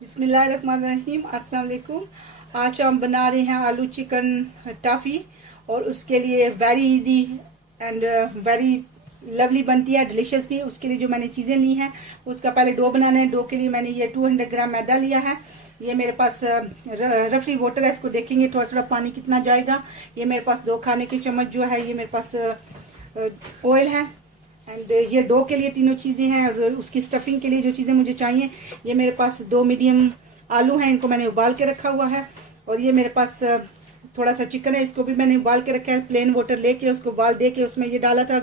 बिस्मिल्लाहिर्रहमानिर्रहीम। अस्सलाम वालेकुम। आज हम बना रहे हैं आलू चिकन टाफ़ी और उसके लिए very easy and very lovely बनती है, डिलीशियस भी। उसके लिए जो मैंने चीज़ें ली हैं उसका पहले डो बनाना है। डो के लिए मैंने ये 200 ग्राम मैदा लिया है। ये मेरे पास रफली वाटर है, इसको देखेंगे थोड़ा थोड़ा पानी कितना जाएगा। ये मेरे पास 2 खाने के चम्मच जो है, ये मेरे पास ऑयल है। एंड ये डो के लिए तीनों चीज़ें हैं और उसकी स्टफिंग के लिए जो चीज़ें मुझे चाहिए, ये मेरे पास 2 मीडियम आलू हैं, इनको मैंने उबाल के रखा हुआ है। और ये मेरे पास थोड़ा सा चिकन है, इसको भी मैंने उबाल के रखा है। प्लेन वाटर लेके उसको उबाल दे के उसमें ये डाला था,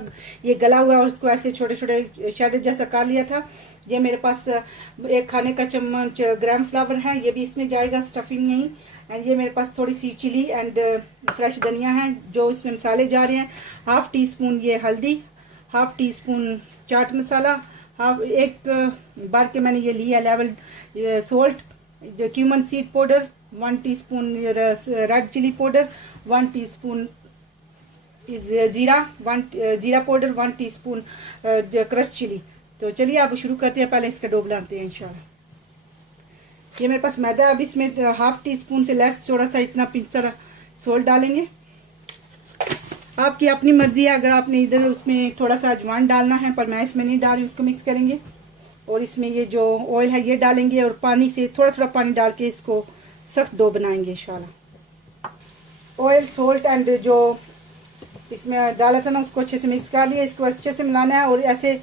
ये गला हुआ और उसको ऐसे छोटे छोटे शेडो जैसा काट लिया था। ये मेरे पास 1 खाने का चम्मच ग्राम फ्लावर है, ये भी इसमें जाएगा स्टफिंग यहीं। एंड ये मेरे पास थोड़ी सी चिली एंड फ्रेश धनिया है जो इसमें मसाले जा रहे हैं। 1/2 टी-स्पून ये हल्दी, 1/2 टी-स्पून चाट मसाला, हाफ एक बार के मैंने ये लिया लेवल सोल्ट, जो cumin seed powder 1 teaspoon, red chilli powder 1 teaspoon, ज़ीरा ज़ीरा पाउडर 1 टीस्पून, क्रश चिली। तो चलिए अब शुरू करते हैं, पहले इसका डो बनाते हैं इंशाल्लाह। ये मेरे पास मैदा है, अब इसमें 1/2 टीस्पून से लेस थोड़ा सा इतना पिंच सा सोल्ट डालेंगे। आपकी अपनी मर्जी है, अगर आपने इधर उसमें थोड़ा सा अजवाइन डालना है, पर मैं इसमें नहीं डाल रही, उसको मिक्स करेंगे। और इसमें ये जो ऑयल है ये डालेंगे और पानी से थोड़ा थोड़ा पानी डाल के इसको सख्त डो बनाएंगे इंशाल्लाह। ऑयल, सोल्ट एंड जो इसमें डाला था ना उसको अच्छे से मिक्स कर लिया। इसको अच्छे से मिलाना है और ऐसे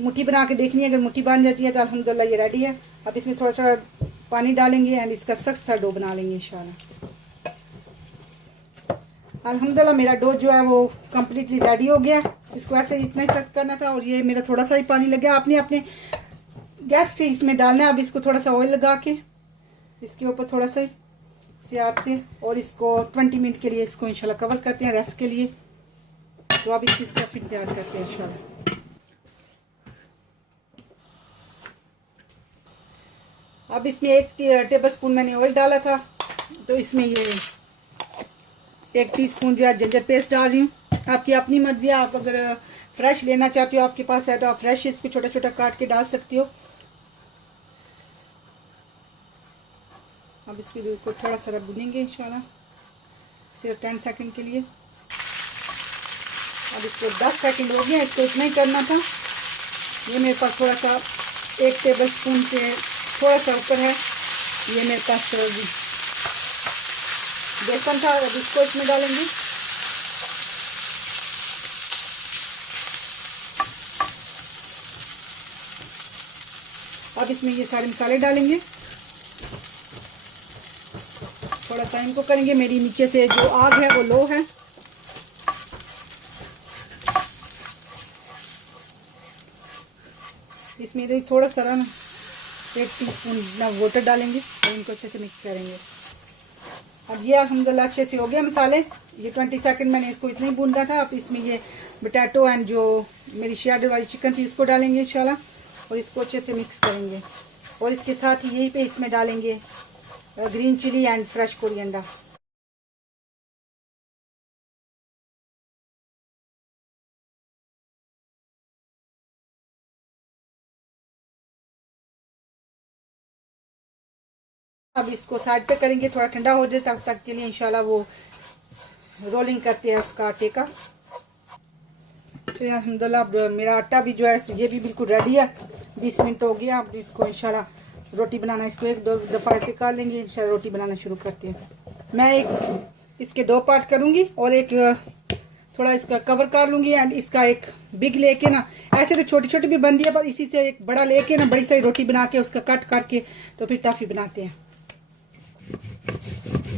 मुट्ठी बना के देखनी है। अगर मुट्ठी बन जाती है तो अल्हम्दुलिल्लाह ये रेडी है। अब इसमें थोड़ा थोड़ा पानी डालेंगे एंड इसका सख्त सा डो बना लेंगे इंशाल्लाह। अल्हम्दुलिल्लाह मेरा डो जो है वो कम्प्लीटली रेडी हो गया। इसको ऐसे इतना ही सख्त करना था और ये मेरा थोड़ा सा ही पानी लग गया। आपने अपने गैस से इसमें डालना है। अब इसको थोड़ा सा ऑयल लगा के इसके ऊपर थोड़ा सा से हाथ से, और इसको 20 मिनट के लिए इसको इंशाल्लाह कवर करते हैं रेस्ट के लिए। तो अब इसकी स्टफिंग तैयार करते हैं इंशाल्लाह। अब इसमें 1 टेबल स्पून मैंने ऑयल डाला था, तो इसमें ये 1 टीस्पून जो है जिंजर पेस्ट डाल रही हूँ। आपकी अपनी मर्जी है, आप अगर फ्रेश लेना चाहते हो आपके पास है तो आप फ्रेश इसको छोटा छोटा काट के डाल सकती हो। अब इसके लिए को थोड़ा सा भूनेंगे इंशाल्लाह सिर्फ 10 सेकंड के लिए। अब इसको 10 सेकंड हो गया, इसको इतना ही करना था। ये मेरे पास थोड़ा सा 1 टेबल स्पून से थोड़ा सा ऊपर है, ये मेरे पास बेसन था। अब इसको इसमें डालेंगे। अब इसमें ये सारे मसाले डालेंगे। थोड़ा सा इनको करेंगे। मेरी नीचे से जो आग है वो लो है। इसमें थोड़ा सा ना 1 टीस्पून वाटर डालेंगे और इनको अच्छे से मिक्स करेंगे। अब ये अल्हम्दुलिल्लाह अच्छे से हो गया मसाले। ये 20 सेकंड मैंने इसको इतना ही भूनना था। अब इसमें ये पोटैटो एंड जो मेरी शेडो वाली चिकन थी उसको डालेंगे इंशाल्लाह और इसको अच्छे से मिक्स करेंगे। और इसके साथ यही पे इसमें डालेंगे green chilli and fresh coriander. अब इसको साइड पे करेंगे, थोड़ा ठंडा हो जाए तब तक के लिए इंशाल्लाह वो रोलिंग करते हैं उसका आटे का। तो अल्हम्दुलिल्लाह मेरा आटा भी जो है ये भी बिल्कुल रेडी है। 20 मिनट हो गया। अब इसको इंशाल्लाह रोटी बनाना, इसको 1-2 दफ़ा ऐसे कर लेंगे, इंशाल्लाह रोटी बनाना शुरू करते हैं। मैं एक इसके 2 पार्ट करूँगी और एक थोड़ा इसका कवर कर लूँगी। एंड इसका एक बिग लेके ना, ऐसे तो छोटी छोटी भी बनती है, पर इसी से एक बड़ा लेके ना बड़ी सारी रोटी बना के उसका कट करके तो फिर टॉफ़ी बनाते हैं।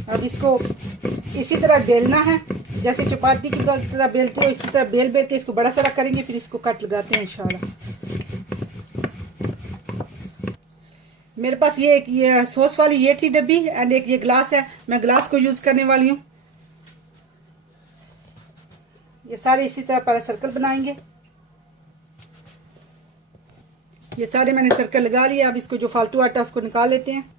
अब इसको इसी तरह बेलना है, जैसे चपाती की तरह बेलते हो इसी तरह बेल बेल के इसको बड़ा सारा करेंगे, फिर इसको कट लगाते हैं इंशाल्लाह। मेरे पास ये एक ये सॉस वाली ये थी डब्बी एंड एक ये ग्लास है, मैं ग्लास को यूज़ करने वाली हूँ। ये सारे इसी तरह पहले सर्कल बनाएंगे। ये सारे मैंने सर्कल लगा लिए। अब इसको जो फालतू आटा उसको निकाल लेते हैं।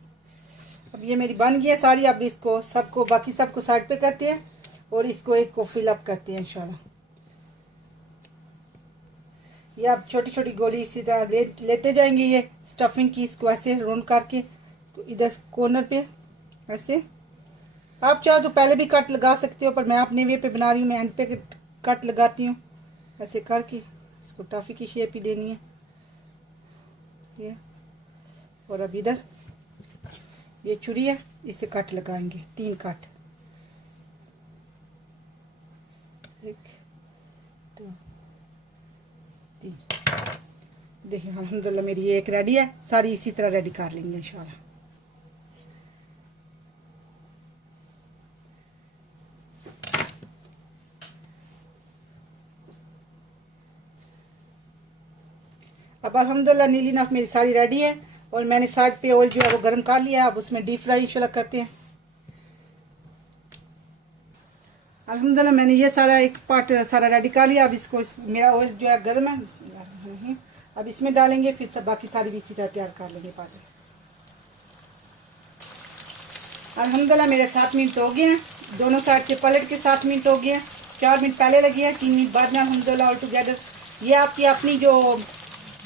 अब ये मेरी बन गई है सारी। अब इसको सबको बाकी सबको साइड पे करते हैं और इसको एक को फिल अप करते हैं इंशाल्लाह। ये अब छोटी छोटी गोली इसी तरह लेते जाएंगे ये स्टफिंग की, इसको ऐसे राउंड करके इधर कॉर्नर पे ऐसे। आप चाहो तो पहले भी कट लगा सकते हो, पर मैं अपने वे पे बना रही हूँ, मैं एंड पे कट लगाती हूँ। ऐसे करके इसको टॉफ़ी की शेप ही देनी है ये। और अब इधर ये छुरी है, इसे कट लगाएंगे, 3 कट, 1 2 3। देखिए अल्हम्दुलिल्लाह मेरी ये एक रेडी है, सारी इसी तरह रेडी कर लेंगे इंशाल्लाह। अब अल्हम्दुलिल्लाह नीली नफ मेरी सारी रेडी है, और मैंने साइड पे ऑयल जो है वो गर्म कर लिया है। अब उसमें डीप फ्राई इंशाल्लाह करते हैं। अल्हम्दुलिल्लाह मैंने ये सारा एक पार्ट सारा रेडी कर लिया। अब इसको मेरा ऑयल जो है गर्म है, बिस्मिल्लाह, अब इसमें डालेंगे, फिर सब बाकी सारी भी इसी तरह तैयार कर लेंगे पार्ट। अल्हम्दुलिल्लाह मेरे 7 मिनट हो गए हैं, दोनों साइड से पलट के 7 मिनट हो गए हैं। 4 मिनट पहले लगी है, 3 मिनट बाद में अल्हम्दुलिल्लाह ऑल टुगेदर। ये आपकी अपनी जो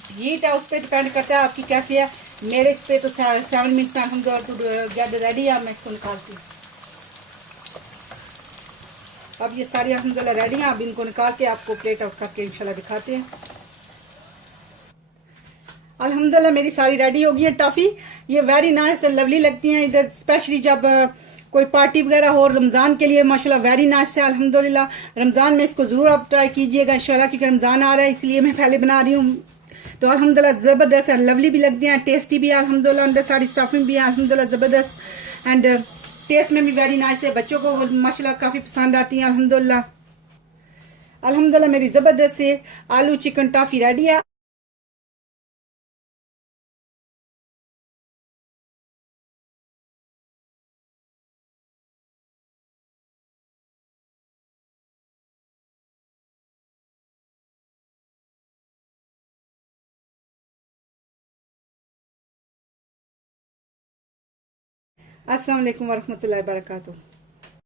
हीट है उस पर डिपेंड करता है आपकी कैसी है। मेरे पे तो 7 मिनट में अल्हम्दुलिल्लाह रेडी है। मैं इसको निकालती हूँ। अब ये सारी अल्हम्दुलिल्लाह रेडी हैं। अब इनको निकाल के आपको प्लेट आउट करके इंशाल्लाह दिखाते हैं। अल्हम्दुलिल्लाह मेरी सारी रेडी हो गई है टॉफ़ी। ये वेरी नाइस लवली लगती हैं इधर, स्पेशली जब कोई पार्टी वगैरह हो रमज़ान के लिए। माशाल्लाह वेरी नाइस है अल्हम्दुलिल्लाह। रमज़ान में इसको ज़रूर आप ट्राई कीजिएगा इंशाल्लाह, क्योंकि रमज़ान आ रहा है इसलिए मैं पहले बना रही हूँ। तो अल्हम्दुलिल्लाह ज़बरदस्त है, लवली भी लगती हैं, टेस्टी भी है अल्हम्दुलिल्लाह। अंदर सारी स्टफिंग भी है अल्हम्दुलिल्लाह ज़बरदस्त, एंड टेस्ट में भी वेरी नाइस है। बच्चों को माशाल्लाह काफ़ी पसंद आती हैं अल्हम्दुलिल्लाह। अल्हम्दुलिल्लाह मेरी ज़बरदस्त से आलू चिकन टॉफ़ी रेडी है। अस्सलाम वालेकुम वरहमतुल्लाहि वबरकातुहू।